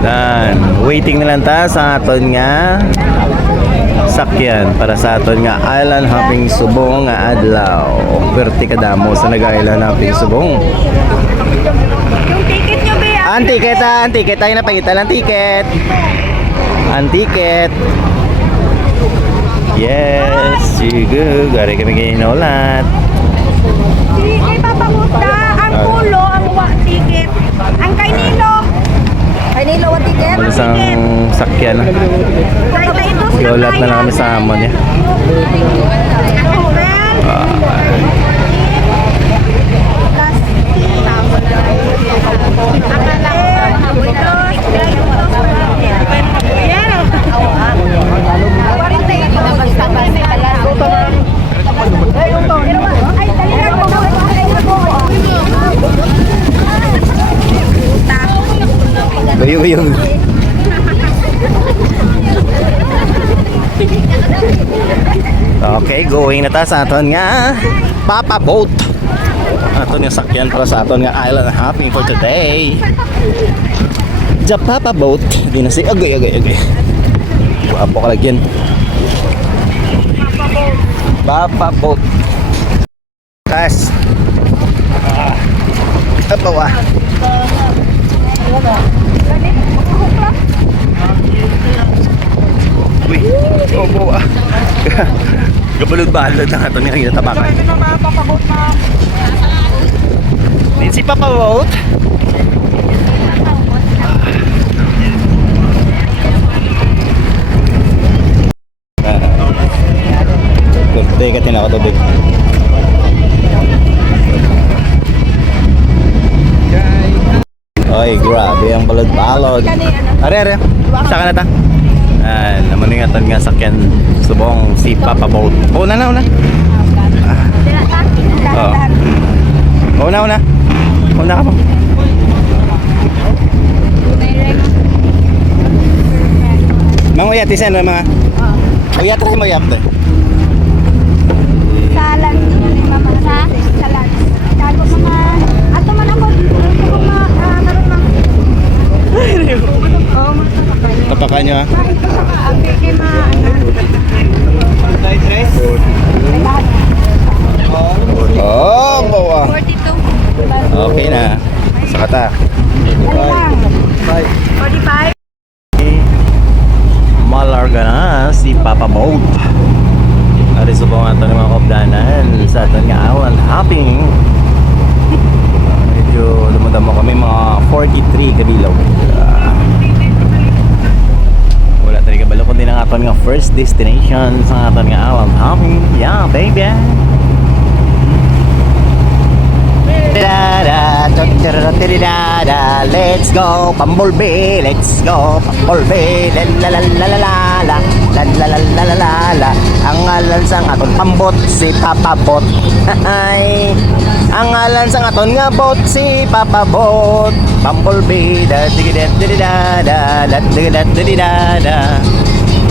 Dan, waiting na lang ta sa aton nga sakyan para sa aton nga island hopping subong nga adlaw. Perti kadamo sa nag-island hopping subong. Yung ticket nyo, Bea. Ang ticket tayo na pagitan ng ticket. Ang ticket. Yes, sige. Gari kami ginaulat. Si kay Papa Musta, ang pulo, ang ticket. Ang kay Nilo. Kay Nilo, ang ticket. Ano sang sakyan na. Iolat na lang kami sa amon niya. Uyong. Okay, going na ta sa aton nga Papa Boat. Aton yung sakyan para sa aton nga island hopping for today. The Papa Boat. Di na si agoy. Wapo ka lagyan. Papa Boat. Kas. Apawa. Uy, opo ah. Gabalod-balod na ito nila tabakan. Din si Papa Boat. Teka, tinaka to, babe. Ay, grabe ang balod-balod. Are. Saka na ta. Namaningatan nga sakyan subong si Papa Boat. Una. Una ka po. Mga uyat isa na mga. Uyat rin mo uyat. Salan ni Mama sa salan. Tago mga ato man ako karon na. Tapakan nyo ha. Kay ma Oh, bawa. 42. Okay na. Sakata. 45. Malarga na si Papa Boat. Ari subong ato ng mga kabdanan sa aton nga island hopping. Medyo lumandam kami mga 43 kabilaw. Wala talaga balo kundi ang aton nga first destination sa aton nga island hopping. Yeah, baby. Let's go Bumblebee, let's go Bumblebee, la la la la la la la la la la la la la. Ang ngalan sang aton pambot si Papa Boat. Ang ngalan sang aton nga boat si Papa Boat. Bumblebee, da da da da da da.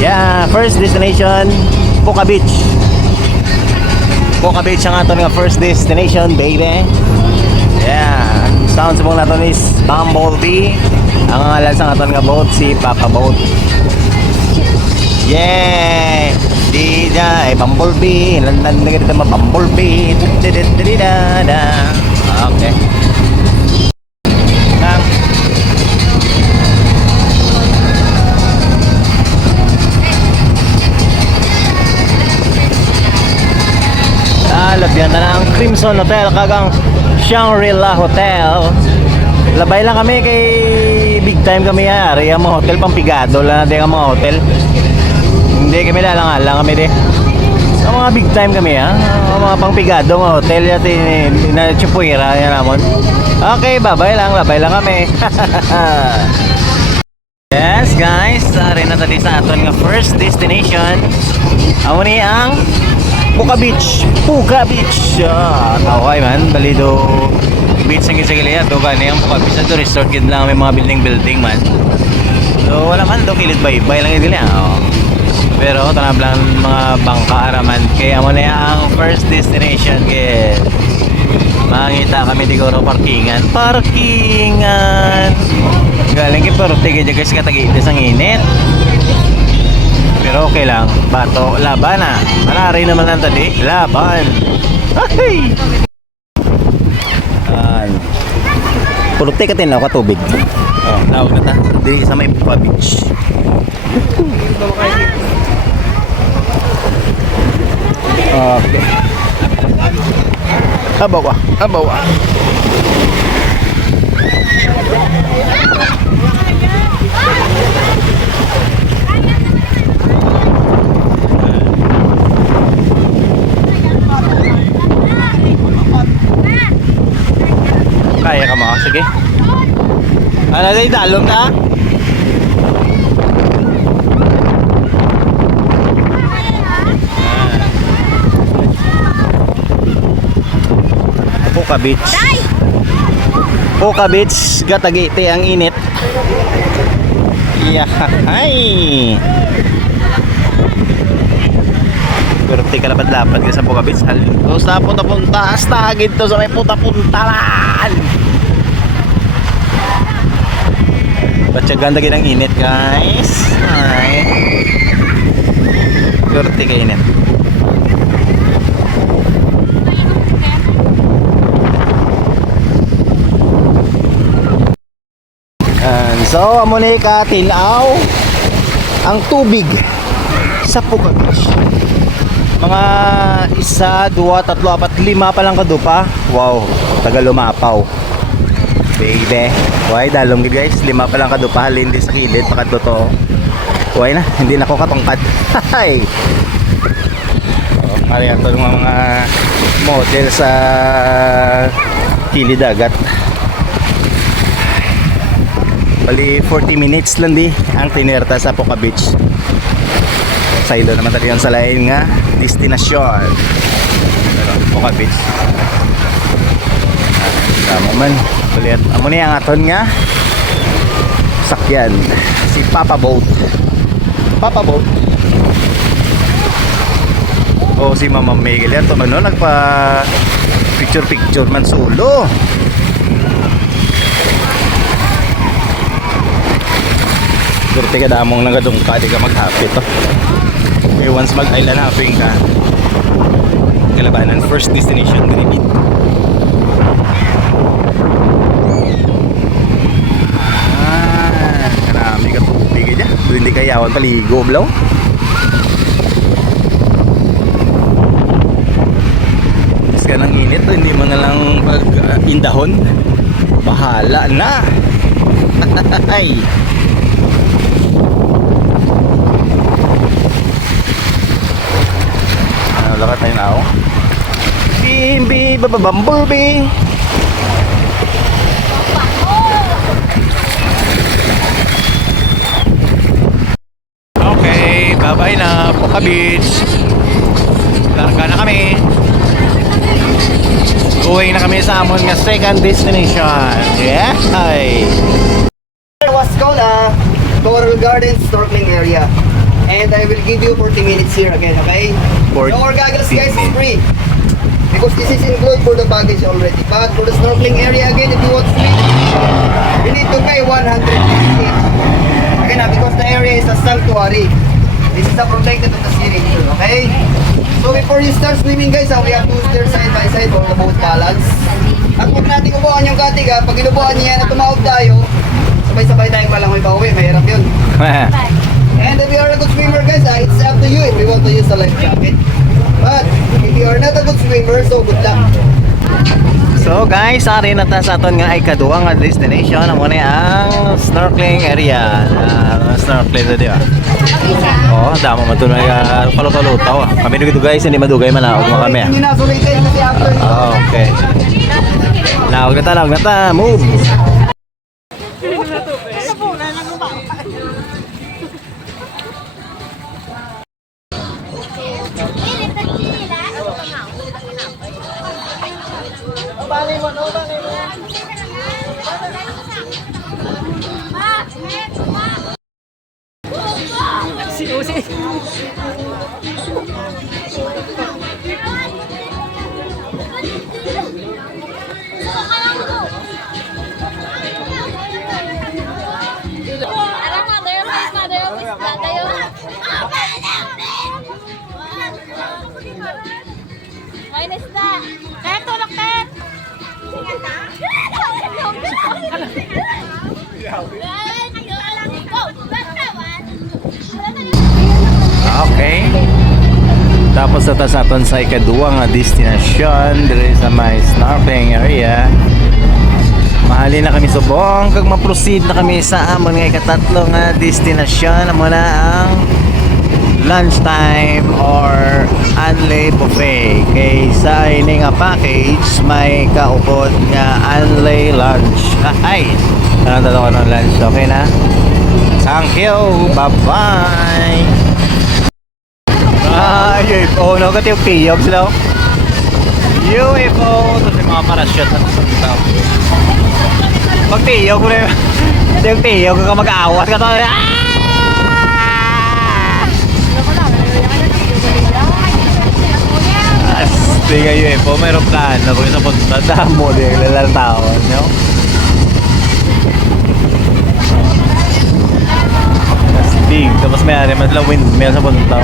Yeah, first destination Puka Beach. Puka Beach ang aton nga first destination, baby. Yeah, sound subong naton is Bumblebee. Ang ngalan sa aton nga boat si Papa Boat. Yeah, DJ Bumblebee, landan na kita Bumblebee. Da. Okay. Nang labyan na ang Crimson Hotel kagang Shangri-La Hotel. Labay lang kami kay big time kami ha. Area mga hotel pampigado lang natin ang mga hotel. Hindi kami lalang-alang kami de. Ang mga big time kami ha. Ang mga pangpigado mga hotel natin na chupuira yan namon. Okay, labay lang kami. Yes guys, ari na tadi sa aton nga first destination. Amo ni ang Puka Beach. Tawag man, balido beach ang gisagili yan. Doga na yung Puka Beach. Ito resort kid lang, may mga building man. So wala man, do kilid bay lang yun Pero tanab lang mga bangka araman. Kaya mo na ang first destination kaya makita kami siguro parkingan. Galing kay Pero tigil dyan guys katagiitis ang init. Pero okay lang. Bato, laban na. Malari naman lang tadi. Laban. Ay! Puluti ka tinaw ka tubig. Oh, nawag na ta. Dili sa may beach. Okay. Abawa. Kaya ka mo? Sige. Ano na dalom na? Puka Beach. Puka Beach, gatagiti ang init. Yahay. Pero di ka lapad-lapad ka sa Puka Beach. Halito sa punta-punta. Hasta gito sa may punta-puntalan. Batsagan lagi ng init guys. Ay. Pero di ka init. So, amo ni ka tinaw ang tubig sa Puka Beach. Mga 1, 2, 3, 4, 5 pa lang kadupa. Wow, tagal lumapaw. Baby. Why dalom gid guys, 5 pa lang kadupa halin di sa kilid pakadto to. Why na, hindi na ko katungkad. Hay. Oh, mari ato mga model sa kilid dagat. Bali 40 minutes lang di ang tinerta sa Puka Beach. Sa ilo naman tayo sa lain nga destinasyon. Puka Beach. Tama man. Kulit. Amo ni ang aton nga sakyan. Si Papa Boat. Papa Boat. O si Mama Miguel. Ito man no, nagpa picture man solo. Surti ka damong nagadungka, di ka maghapit to. Okay, once mag-island hopping ka, Kalabanan, first destination, Greenit. Karami ka tubig dyan. Doon hindi kayawan paligo, blaw. Mas ka ng init, hindi mo na lang pag-indahon. Bahala na. Ay. Lakat tayo na ako. Bimbi, bababamburbi. Okay, bye-bye na Puka Beach. Larga na kami. Uwi na kami sa amon nga second destination. Yeah. Hi. Wascona, Coral Gardens snorkeling area. And I will give you 40 minutes here again, okay? 40 No more goggles guys, it's free. Because this is included for the package already. But for the snorkeling area again, if you want to swim, you need to pay 150. Again, because the area is a sanctuary. This is a protected of the sea nature, okay? So before you start swimming guys, we have to steer side by side for the boat balance. At pag natin upuan yung katig pag inupuan niya na tumawag tayo, sabay-sabay tayong palangoy pauwi, mahirap yun. And if you are a good swimmer guys, it's up to you if you want to use the life jacket. But if you are not a good swimmer, so good luck. So guys, ari na ta sa aton nga ay kaduwa nga destination. Amo ni ang snorkeling area. Snorkeling na di ba? Oh, damo man to na palutaw. Kami dito guys, hindi madugay man ako mga kami. Hindi na sulitin kasi after. Oh, okay. Lawag na ta, move. Okay. Tapos atas naton sa ikaduwa nga destinasyon diri sa may snorkeling area. Mahali na kami subong kag ma-proceed na kami sa amon nga ikatatlo nga destinasyon amo na ang lunchtime or Anlay Buffet. Kay sa ini nga package may kaupod nga Anlay lunch. Ay, ano dalawa ng lunch? Okay na? Thank you. Bye-bye. UFO, no? Kati yung piyog sila. UFO. Ito sa mga parachute na suntaw. Pag piyog mo na yun. Ito yung piyog ka mag-aawat ka to. Astig nga UFO. Mayroong plano. Pag sa punta, damo din. Lalang tao. No? Astig. Tapos may ari. Mas lang windmill sa punta.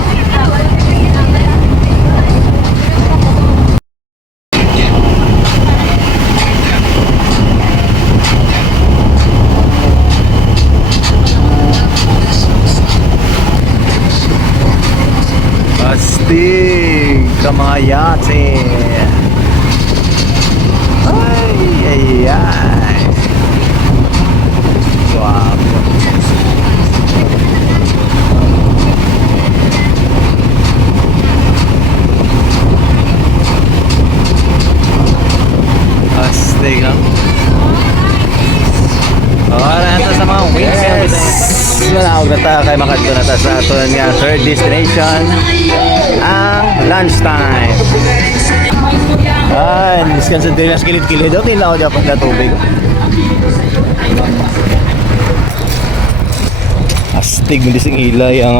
Astig sa mga yate. Ay. Wow. Astig, no? Wala na sa mga wings. Malawag na tayo kay makadto na ta sa aton nga third destination, ang lunchtime. Ay, diskansa din na kilid-kilid daw, tilaw dapat na tubig. Astig mo dising ilay ang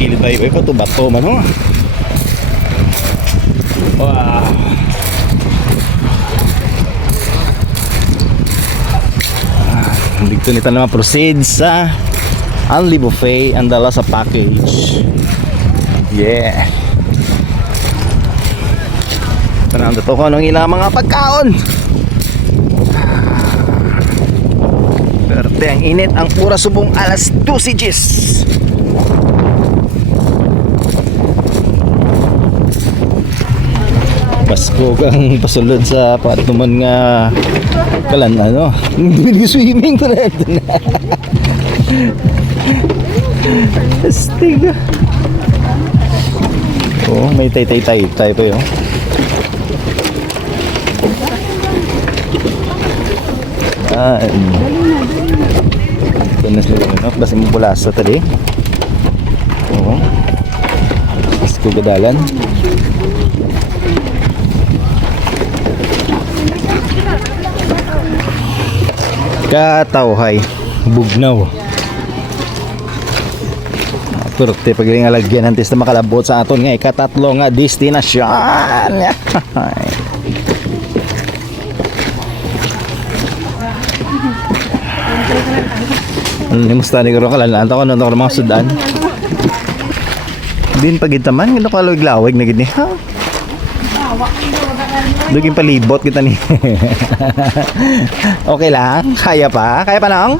kilid ba iba ito bato man ho. Wow. Dito nito naman proceed sa Anlay Buffet ang dala sa package. Yeah. Tanang dito ko anong ilang mga pagkaon. Perte ang init ang pura subong alas 12 gis. Pasko kang pasulod sa patuman nga kalan ano. Hindi swimming ko na ito na. Astig. Oh, may tay-tay pa yun. Ito na sila no? Basta mo bulasa tadi. Oo. Pasko gadalan. Katawhay bugnaw. Pero te pagaling alagyan antes na makalabot sa aton nga ikatatlo nga destinasyon. Ano musta ni ko kalaan to ano to mga sudan. Din pagitaman ngano ka lawig na gid ni ha. Duging palibot kita ni. Okay lang? Kaya pa? Kaya pa lang?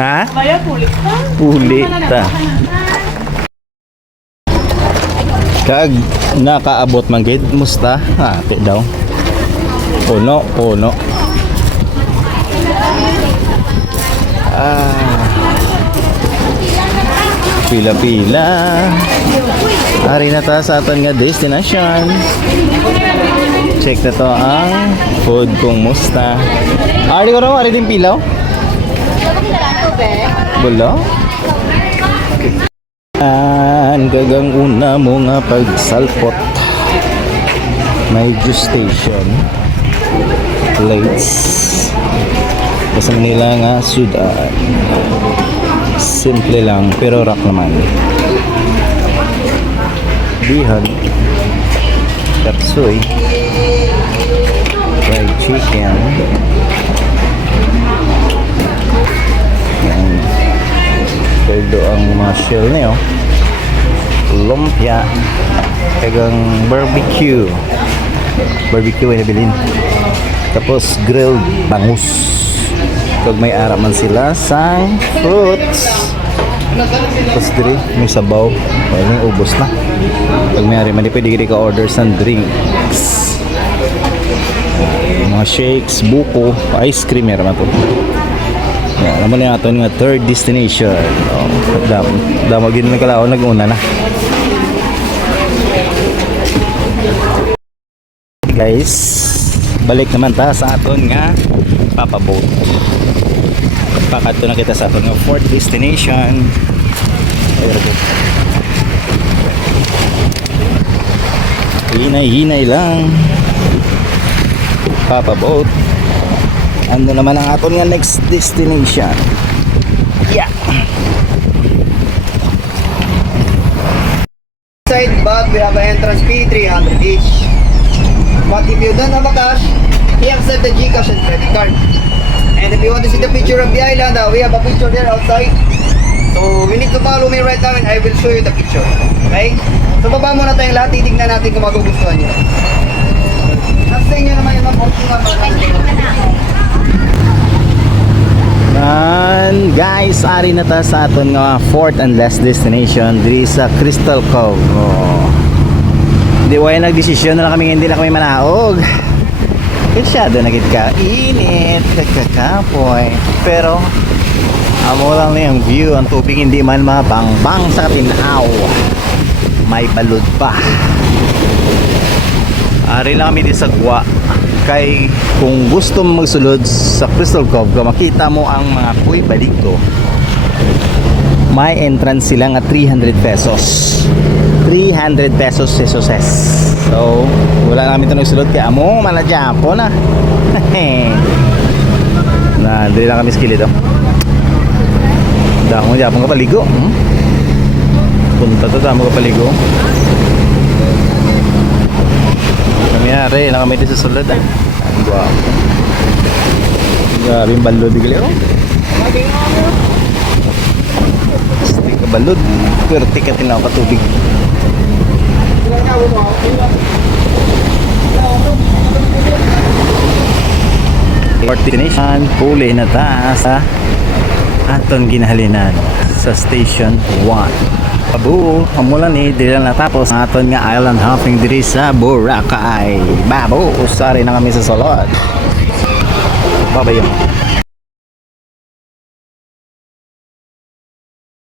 Ha? Pulit ta. Kag nakaabot man gid musta? Ha, kay daw. Puno. Pila-pila. Ari na ta sa aton nga destination. Check na to ang food kung musta. Ari ko raw, ari din pilaw. Bula. Gagang una mo nga pagsalpot. May juice station. Plates. Kasang nila nga sudan. Simple lang pero rock naman. Bihon, kapsoy, fried chicken, and pwede ang mga shell niyo, lumpia, kagang barbecue ay nabilin. Tapos grilled bangus. Pag may ara man sila sang fruits. Tapos diri may sabaw. Wala yung ubos na. Pag may ari man di pwede ka order sang drinks. Mga shakes, buko, ice cream meron to. Yan, naman yung ato nga third destination. Damo gini na kalaon nag-una na. Guys, balik naman ta sa aton nga Papa Boat. Pakato na kita sa aton nga fourth destination. Hinay-hinay lang. Papa Boat. Ando naman ang aton nga next destination. Yeah. Side, but we have an entrance fee 300 each. But if you don't have a cash, we accept the GCash and credit card. And if you want to see the picture of the island, we have a picture there outside. So you need to follow me right now and I will show you the picture. Okay? So baba muna tayong lahat, titignan natin kung magugustuhan nyo. Nasa inyo naman yung mag-optional. And guys, ari na ta sa aton nga fourth and last destination diri sa Crystal Cove. Di wala nagdesisyon na lang kami hindi na kami manaog. Masyado na ka init, kakapoy. Pero amo lang na yung view, ang tubig hindi man mabangbang sa tinaw. May balod pa. Ari lang kami di sa Gwa. Kay kung gusto mo magsulod sa Crystal Cove, kung makita mo ang mga kuy dito, may entrance sila nga 300 pesos. 300 pesos sesos. So, wala namin ito nagsulod kaya amo, malajyapo na. Na, dili lang kami skilid oh. Damo japon ka paligo. Punta to damo ka paligo. Kami ari, na kami dito sa sulod ah. Ang guwapo. Grabe yung balod bigli oh. Pasti ka balod. Pwerte ka tinaw ka tubig. Fourth destination, puli na ta sa aton ginahalinan sa station 1. Abu, amulan ni dili lang natapos ang aton nga island hopping diri sa Boracay. Babo, usari na kami sa sulod. Babayo.